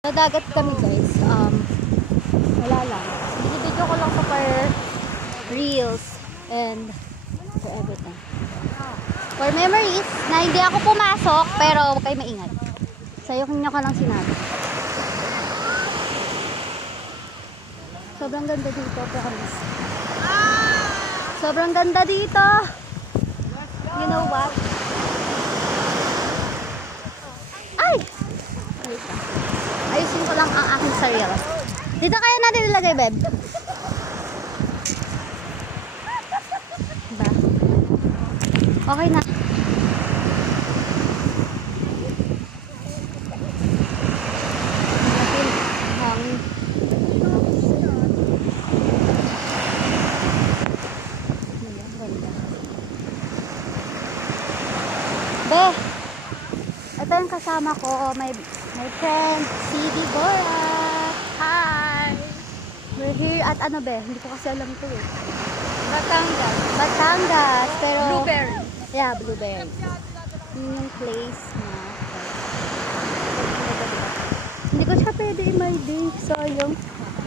Sa dagat kami guys, wala lang. Binibidyo ko lang sa for reels and for everything. For memories na hindi ako pumasok pero huwag kayo maingay. Sa'yo nyo ka lang sinabi. Sobrang ganda dito, promise. Sobrang ganda dito. You know what? Ay! Wait lang. Ayusin ko lang ang aking sarili. Dito kaya natin ilagay, Beb? Diba? Okay na. Hangin. Be! Ito yung kasama ko. My friend, CD Bora. Hi! We're here at ano be? Hindi ko kasi alam ito eh. Batangas. Batangas. Pero, Blueberry. yeah, Blueberry. Yun yung place na hindi ko siya pwede i-my day. Sayang.